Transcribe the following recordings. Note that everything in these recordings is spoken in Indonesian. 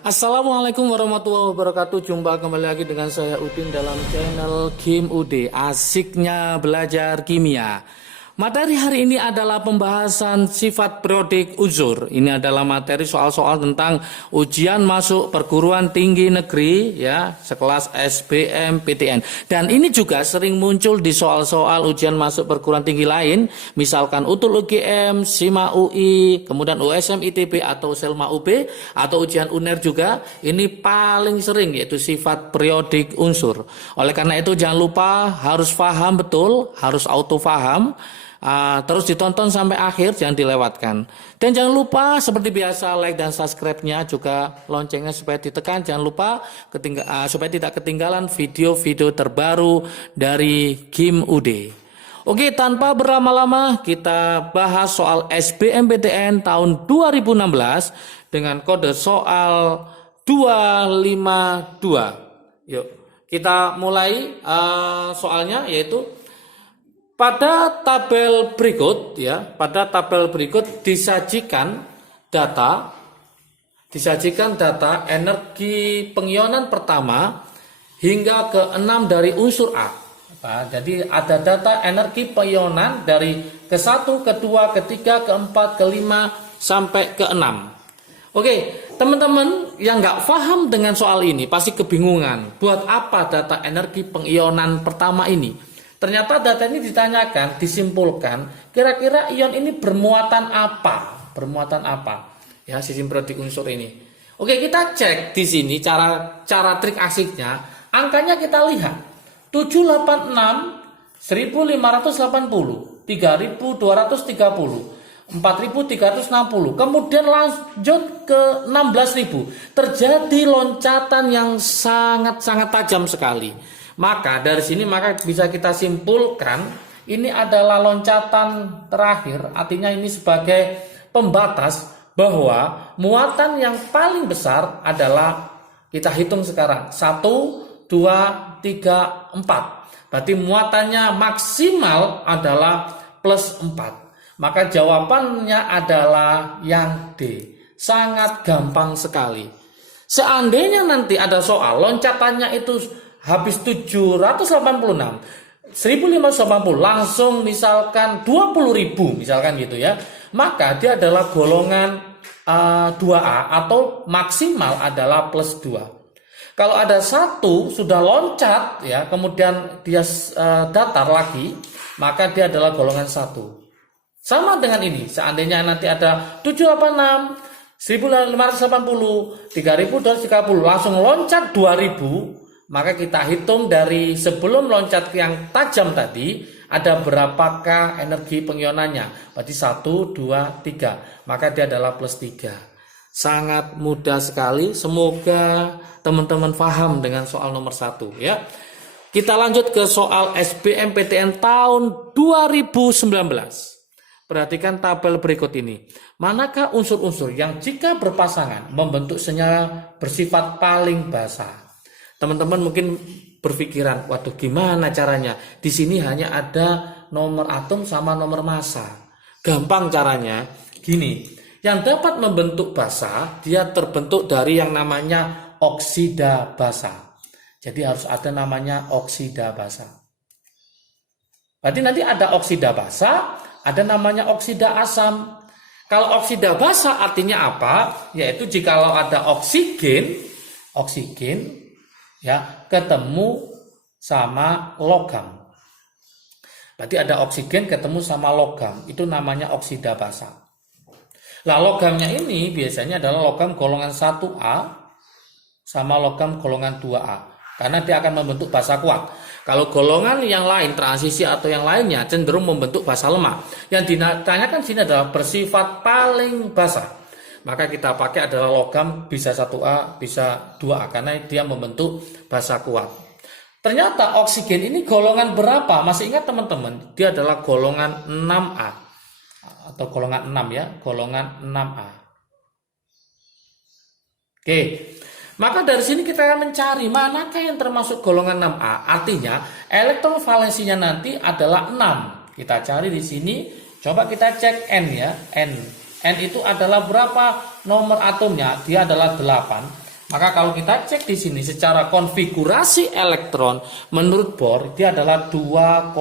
Assalamualaikum warahmatullahi wabarakatuh. Jumpa kembali lagi dengan saya Udin dalam channel Kim UD. Asiknya belajar kimia. Materi hari ini adalah pembahasan sifat periodik unsur. Ini adalah materi soal-soal tentang ujian masuk perguruan tinggi negeri ya, sekelas SBMPTN. Dan ini juga sering muncul di soal-soal ujian masuk perguruan tinggi lain, misalkan UTUL UGM, SIMA UI, kemudian USM ITB atau SELMA UB atau ujian UNER juga. Ini paling sering yaitu sifat periodik unsur. Oleh karena itu jangan lupa harus paham betul, harus auto paham. Terus ditonton sampai akhir, jangan dilewatkan. Dan jangan lupa seperti biasa like dan subscribe-nya, juga loncengnya supaya ditekan. Jangan lupa supaya tidak ketinggalan video-video terbaru dari Kim UD. Oke, tanpa berlama-lama kita bahas soal SBMPTN tahun 2016 dengan kode soal 252. Yuk, kita mulai soalnya, yaitu pada tabel berikut disajikan data energi pengionan pertama hingga ke-6 dari unsur A. Jadi ada data energi pengionan dari ke-1, ke-2, ke-3, ke-4, ke-5 sampai ke-6. Oke, teman-teman yang nggak paham dengan soal ini pasti kebingungan. Buat apa data energi pengionan pertama ini? Ternyata data ini ditanyakan, disimpulkan, kira-kira ion ini bermuatan apa? Bermuatan apa? Ya, sistem periodik unsur ini. Oke, kita cek di sini cara trik asiknya. Angkanya kita lihat. 786, 1580, 3230, 4360. Kemudian lanjut ke 16000. Terjadi loncatan yang sangat-sangat tajam sekali. Maka dari sini bisa kita simpulkan ini adalah loncatan terakhir, artinya ini sebagai pembatas bahwa muatan yang paling besar adalah, kita hitung sekarang, 1, 2, 3, 4. Berarti muatannya maksimal adalah plus 4. Maka jawabannya adalah yang D. Sangat gampang sekali. Seandainya nanti ada soal loncatannya itu habis 786, 1580 langsung misalkan 20.000 misalkan gitu ya, maka dia adalah golongan 2A atau maksimal adalah plus 2. Kalau ada satu sudah loncat ya, kemudian dia datar lagi, maka dia adalah golongan 1. Sama dengan ini, seandainya nanti ada 786, 1580, 3230 langsung loncat 2000, maka kita hitung dari sebelum loncat yang tajam tadi, ada berapakah energi pengionannya. Berarti 1, 2, 3. Maka dia adalah plus 3. Sangat mudah sekali. Semoga teman-teman paham dengan soal nomor 1 ya. Kita lanjut ke soal SBMPTN tahun 2019. Perhatikan tabel berikut ini. Manakah unsur-unsur yang jika berpasangan membentuk senyawa bersifat paling basa? Teman-teman mungkin berpikiran, waduh gimana caranya? Di sini hanya ada nomor atom sama nomor massa. Gampang caranya, gini. Yang dapat membentuk basa, dia terbentuk dari yang namanya oksida basa. Jadi harus ada namanya oksida basa. Berarti nanti ada oksida basa, ada namanya oksida asam. Kalau oksida basa artinya apa? Yaitu jikalau ada oksigen ya ketemu sama logam. Berarti ada oksigen ketemu sama logam, itu namanya oksida basa. Lah logamnya ini biasanya adalah logam golongan 1A sama logam golongan 2A, karena dia akan membentuk basa kuat. Kalau golongan yang lain, transisi atau yang lainnya cenderung membentuk basa lemah. Yang ditanyakan sini adalah bersifat paling basa. Maka kita pakai adalah logam bisa 1A, bisa 2A, karena dia membentuk basa kuat. Ternyata oksigen ini golongan berapa? Masih ingat teman-teman? Dia adalah golongan 6A. Atau golongan 6 ya, golongan 6A. Oke, maka dari sini kita akan mencari manakah yang termasuk golongan 6A. Artinya elektron valensinya nanti adalah 6. Kita cari di sini, coba kita cek N ya, N. N itu adalah berapa nomor atomnya? Dia adalah 8. Maka kalau kita cek di sini secara konfigurasi elektron menurut Bohr dia adalah 2,6.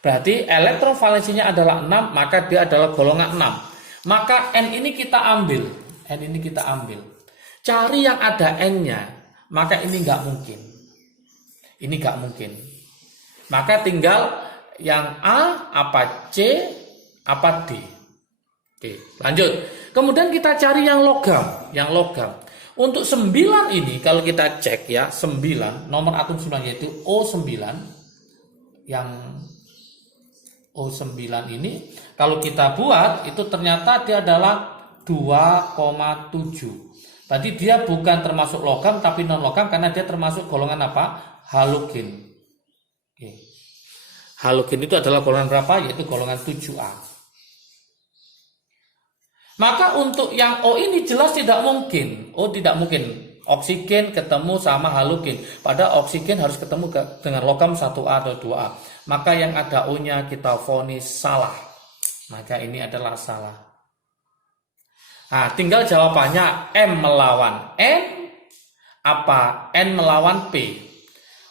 Berarti elektron valensinya adalah 6, maka dia adalah golongan 6. Maka N ini kita ambil. N ini kita ambil. Cari yang ada N-nya. Maka ini nggak mungkin. Ini nggak mungkin. Maka tinggal yang A, apa C, apa D. Oke, lanjut. Kemudian kita cari yang logam. Yang logam. Untuk 9 ini kalau kita cek ya, 9, nomor atom 9 yaitu O9. Yang O9 ini kalau kita buat itu ternyata dia adalah 2,7. Berarti dia bukan termasuk logam tapi non logam karena dia termasuk golongan apa? Halogen. Oke. Halogen itu adalah golongan berapa? Yaitu golongan 7A. Maka untuk yang O ini jelas tidak mungkin. O tidak mungkin. Oksigen ketemu sama halogen. Padahal oksigen harus ketemu dengan logam 1A atau 2A. Maka yang ada O-nya kita vonis salah. Maka ini adalah salah. Nah, tinggal jawabannya M melawan N. Apa? N melawan P.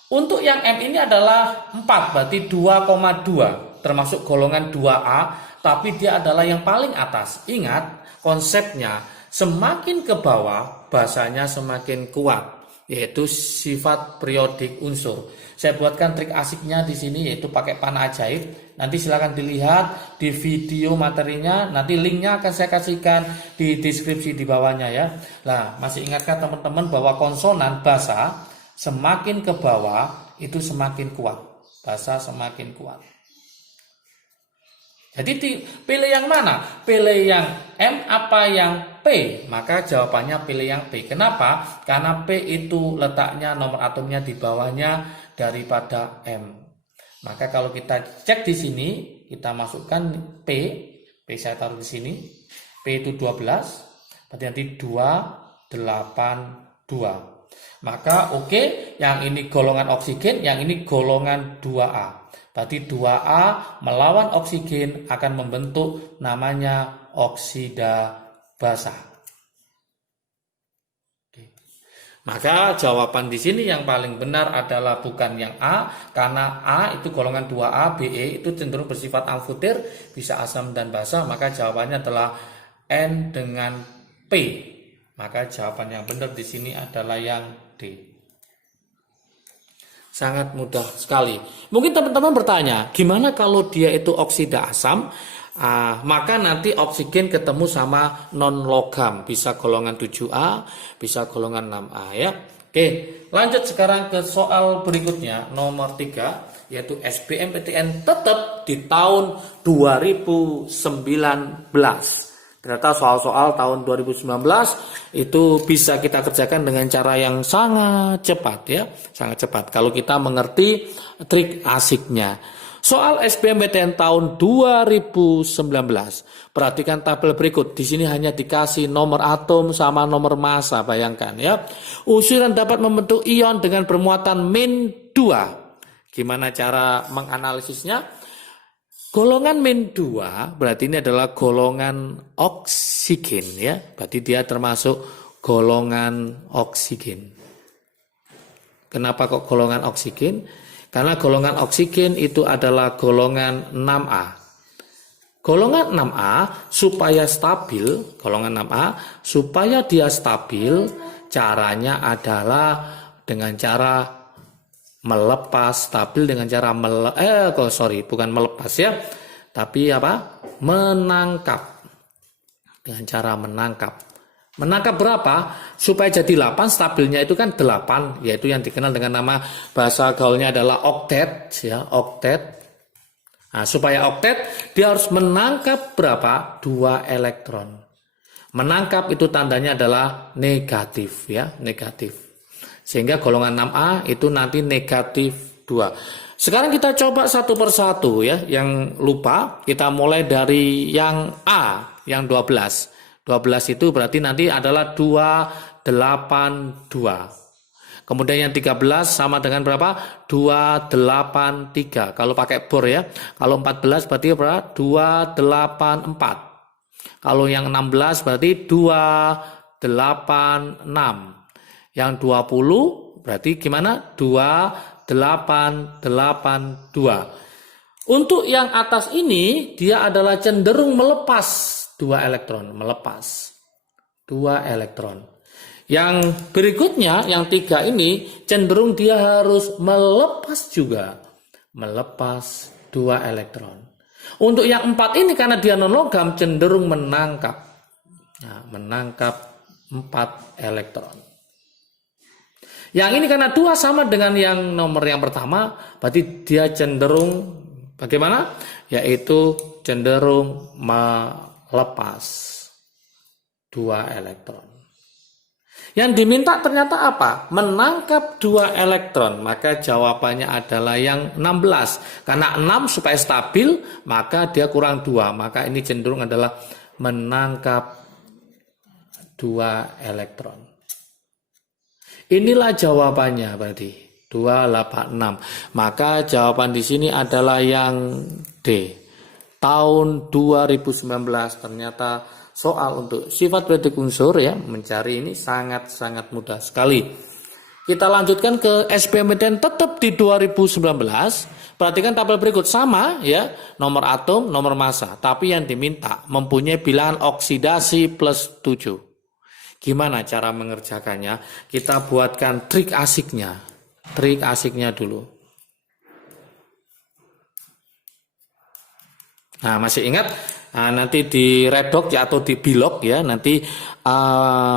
Untuk yang M ini adalah 4. Berarti 2,2. Termasuk golongan 2A. Tapi dia adalah yang paling atas. Ingat konsepnya, semakin ke bawah bahasanya semakin kuat, yaitu sifat periodik unsur. Saya buatkan trik asiknya di sini yaitu pakai panah ajaib. Nanti silakan dilihat di video materinya. Nanti linknya akan saya kasihkan di deskripsi di bawahnya ya. Nah, masih ingatkah teman-teman bahwa konsonan bahasa semakin ke bawah itu semakin kuat. Bahasa semakin kuat. Jadi pilih yang mana? Pilih yang M apa yang P? Maka jawabannya pilih yang P. Kenapa? Karena P itu letaknya nomor atomnya di bawahnya daripada M. Maka kalau kita cek di sini, kita masukkan P saya taruh di sini. P itu 12, berarti nanti 282. Maka oke, yang ini golongan oksigen, yang ini golongan 2A. Berarti 2A melawan oksigen akan membentuk namanya oksida basah. Oke. Maka jawaban di sini yang paling benar adalah bukan yang A, karena A itu golongan 2A, Be itu cenderung bersifat amfoter, bisa asam dan basah, maka jawabannya adalah N dengan P. Maka jawaban yang benar di sini adalah yang D. Sangat mudah sekali. Mungkin teman-teman bertanya, gimana kalau dia itu oksida asam? Maka nanti oksigen ketemu sama non logam, bisa golongan 7A, bisa golongan 6A ya. Oke, lanjut sekarang ke soal berikutnya nomor 3, yaitu SBMPTN tetap di tahun 2019. Ternyata soal-soal tahun 2019 itu bisa kita kerjakan dengan cara yang sangat cepat ya, sangat cepat kalau kita mengerti trik asiknya. Soal SBMPTN tahun 2019. Perhatikan tabel berikut. Di sini hanya dikasih nomor atom sama nomor massa, bayangkan ya. Unsur yang dapat membentuk ion dengan bermuatan -2. Gimana cara menganalisisnya? Golongan -2 berarti ini adalah golongan oksigen ya. Berarti dia termasuk golongan oksigen. Kenapa kok golongan oksigen? Karena golongan oksigen itu adalah golongan 6A. Golongan 6A supaya stabil, golongan 6A supaya dia stabil, caranya adalah dengan cara melepas, stabil dengan cara bukan melepas ya, tapi apa? Menangkap. Dengan cara menangkap. Menangkap berapa? Supaya jadi 8, stabilnya itu kan 8, yaitu yang dikenal dengan nama bahasa gaulnya adalah oktet ya, oktet. Nah, supaya oktet dia harus menangkap berapa? 2 elektron. Menangkap itu tandanya adalah negatif ya, negatif. Sehingga golongan 6A itu nanti negatif 2. Sekarang kita coba satu persatu ya. Yang lupa kita mulai dari yang A, yang 12. 12 itu berarti nanti adalah 282. Kemudian yang 13 sama dengan berapa? 283. Kalau pakai bor ya. Kalau 14 berarti berapa? 284. Kalau yang 16 berarti 2 6. Yang 20 berarti gimana? 2, 8, 8, 2. Untuk yang atas ini dia adalah cenderung melepas 2 elektron. Melepas 2 elektron. Yang berikutnya, yang 3 ini cenderung dia harus melepas juga. Melepas 2 elektron. Untuk yang 4 ini karena dia non-logam cenderung menangkap. Nah, menangkap 4 elektron. Yang ini karena 2 sama dengan yang nomor yang pertama, berarti dia cenderung bagaimana? Yaitu cenderung melepas 2 elektron. Yang diminta ternyata apa? Menangkap 2 elektron. Maka jawabannya adalah yang 16. Karena 6 supaya stabil, maka dia kurang 2. Maka ini cenderung adalah menangkap 2 elektron. Inilah jawabannya berarti 286. Maka jawaban di sini adalah yang D. Tahun 2019 ternyata soal untuk sifat periodic unsur ya mencari ini sangat-sangat mudah sekali. Kita lanjutkan ke SBMPTN tetap di 2019. Perhatikan tabel berikut sama ya, nomor atom, nomor massa, tapi yang diminta mempunyai bilangan oksidasi plus 7. Gimana cara mengerjakannya? Kita buatkan trik asiknya. Trik asiknya dulu. Nah, masih ingat? Nah, nanti di Reddoc ya atau di Bilog ya, nanti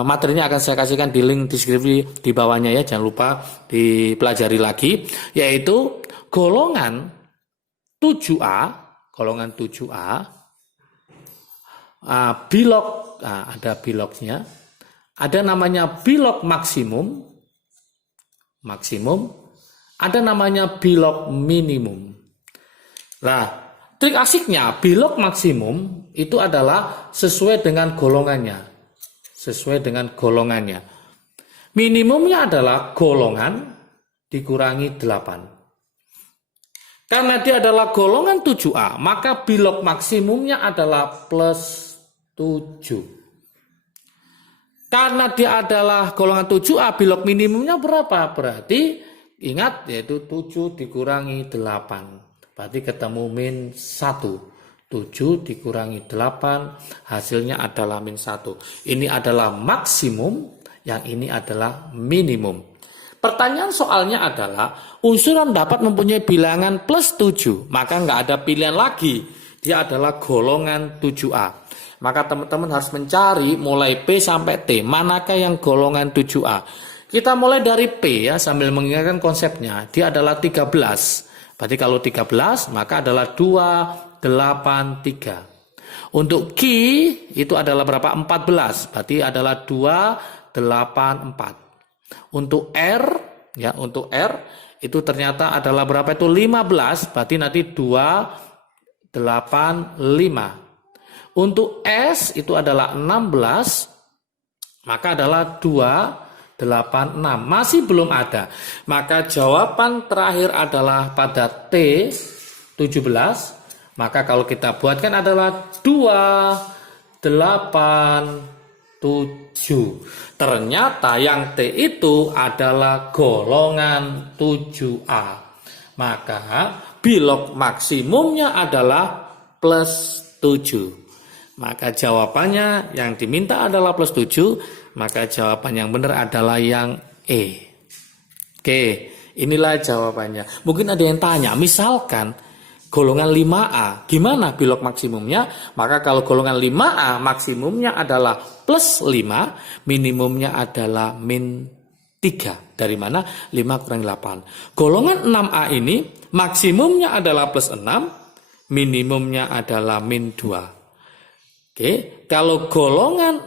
materinya akan saya kasihkan di link deskripsi di bawahnya ya, jangan lupa dipelajari lagi, yaitu golongan 7A, Bilog, ada Bilognya, ada namanya Bilog maksimum, ada namanya Bilog minimum. Nah, trik asiknya Bilog maksimum itu adalah sesuai dengan golongannya. Minimumnya adalah golongan dikurangi 8. Karena dia adalah golongan 7A, maka Bilog maksimumnya adalah plus 7. Karena dia adalah golongan 7A, Bilog minimumnya berapa? Berarti ingat yaitu 7 dikurangi 8. Berarti ketemu min 1. 7 dikurangi 8 hasilnya adalah min 1. Ini adalah maksimum, yang ini adalah minimum. Pertanyaan soalnya adalah unsur yang dapat mempunyai bilangan plus 7. Maka nggak ada pilihan lagi. Dia adalah golongan 7A. Maka teman-teman harus mencari mulai P sampai T. Manakah yang golongan 7A? Kita mulai dari P ya sambil mengingatkan konsepnya. Dia adalah 13. Berarti kalau 13 maka adalah 283. Untuk Q itu adalah berapa? 14. Berarti adalah 284. Untuk R ya, untuk R itu ternyata adalah berapa itu? 15. Berarti nanti 285. Untuk S itu adalah 16, maka adalah 286. Masih belum ada. Maka jawaban terakhir adalah pada T 17. Maka kalau kita buatkan adalah 287. Ternyata yang T itu adalah golongan 7A. Maka Bilog maksimumnya adalah plus 7. Maka jawabannya yang diminta adalah plus 7, maka jawaban yang benar adalah yang E. Oke, inilah jawabannya. Mungkin ada yang tanya, misalkan golongan 5A, gimana Bilog maksimumnya? Maka kalau golongan 5A maksimumnya adalah plus 5, minimumnya adalah min 3. Dari mana? 5 kurang 8. Golongan 6A ini maksimumnya adalah plus 6, minimumnya adalah min 2. Oke, kalau golongan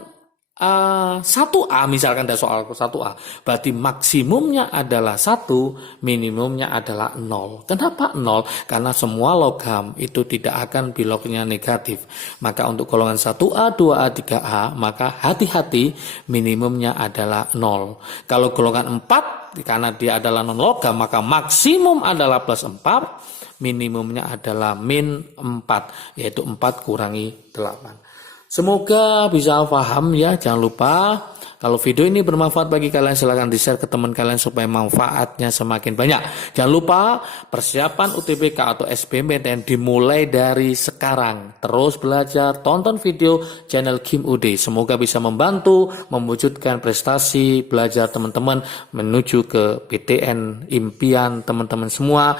1A, misalkan ada soal 1A, berarti maksimumnya adalah 1, minimumnya adalah 0. Kenapa 0? Karena semua logam itu tidak akan bilognya negatif. Maka untuk golongan 1A, 2A, 3A, maka hati-hati minimumnya adalah 0. Kalau golongan 4, karena dia adalah non logam, maka maksimum adalah plus 4, minimumnya adalah min 4, yaitu 4 kurangi 8. Semoga bisa paham ya, jangan lupa Kalau video ini bermanfaat bagi kalian, silahkan di-share ke teman kalian supaya manfaatnya semakin banyak. Jangan lupa persiapan UTBK atau SBMPTN dimulai dari sekarang. Terus belajar, tonton video channel Kim UD. Semoga bisa membantu mewujudkan prestasi belajar teman-teman menuju ke PTN impian teman-teman semua,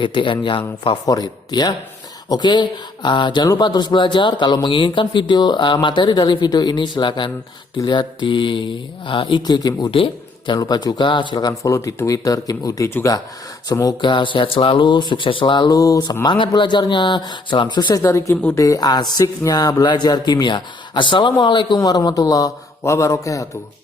PTN yang favorit ya. Oke, jangan lupa terus belajar. Kalau menginginkan video materi dari video ini, silakan dilihat di IG Kim UD. Jangan lupa juga silakan follow di Twitter Kim UD juga. Semoga sehat selalu, sukses selalu, semangat belajarnya. Salam sukses dari Kim UD, asiknya belajar kimia. Assalamualaikum warahmatullahi wabarakatuh.